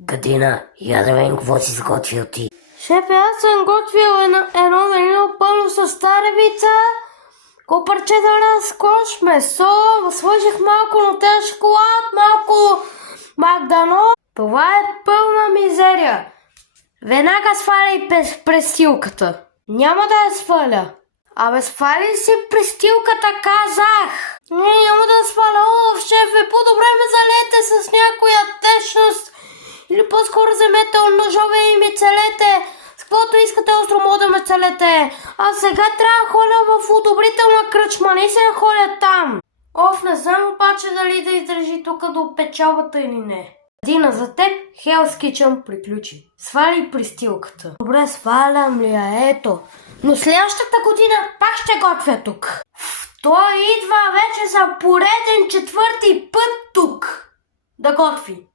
Гадина, я да видим какво си сготвил ти. Шефе, аз съм готвил едно винило пълно с старевица, копърчета на скош, месо, сложих малко нутел шоколад, малко магдано. Това е пълна мизерия. Веднага сваляй престилката. Няма да я сваля. Абе, сваляй си престилката, казах. Не, няма да сваля. О, шефе, по-добре ме залете с някоя течност. Или по-скоро вземете ножове и ми целете. С каквото искате остро мога да ме целете. А сега трябва да ходя в одобрителна кръчма. Не се да ходя там. Оф, не знам обаче дали да издържи тук до печалбата или не. Дина, за теб Hell's Kitchen приключи. Сваляй пристилката. Добре, свалям ли я, ето. Но следващата година пак ще готвя тук. Той идва вече за пореден четвърти път тук да готви.